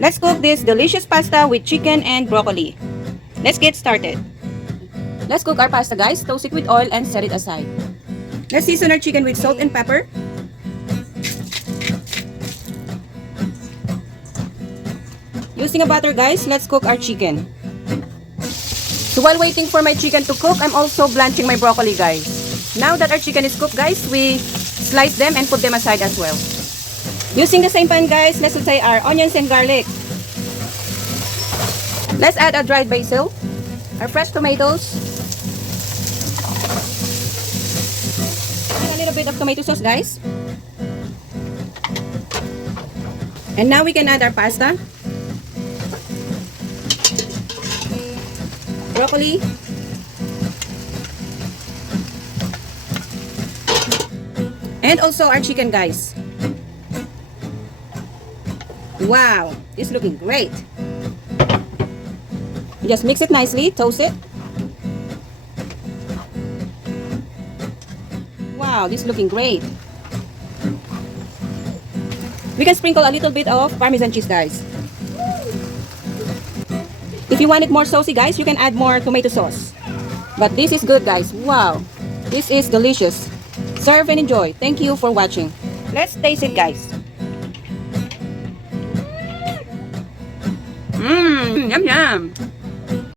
Let's cook this delicious pasta with chicken and broccoli. Let's get started. Let's cook our pasta, guys. Toast it with oil and set it aside. Let's season our chicken with salt and pepper. Using a butter, guys, let's cook our chicken. So while waiting for my chicken to cook, I'm also blanching my broccoli, guys. Now that our chicken is cooked, guys, we slice them and put them aside as well. Using the same pan, guys, let's saute our onions and garlic. Let's add a dried basil, our fresh tomatoes, and a little bit of tomato sauce, guys. And now we can add our pasta, broccoli, and also our chicken, guys. Wow, this is looking great. Just mix it nicely, toast it. Wow, this is looking great. We can sprinkle a little bit of Parmesan cheese, guys. If you want it more saucy, guys, you can add more tomato sauce. But this is good, guys. Wow, this is delicious. Serve and enjoy. Thank you for watching. Let's taste it, guys. Yum yum.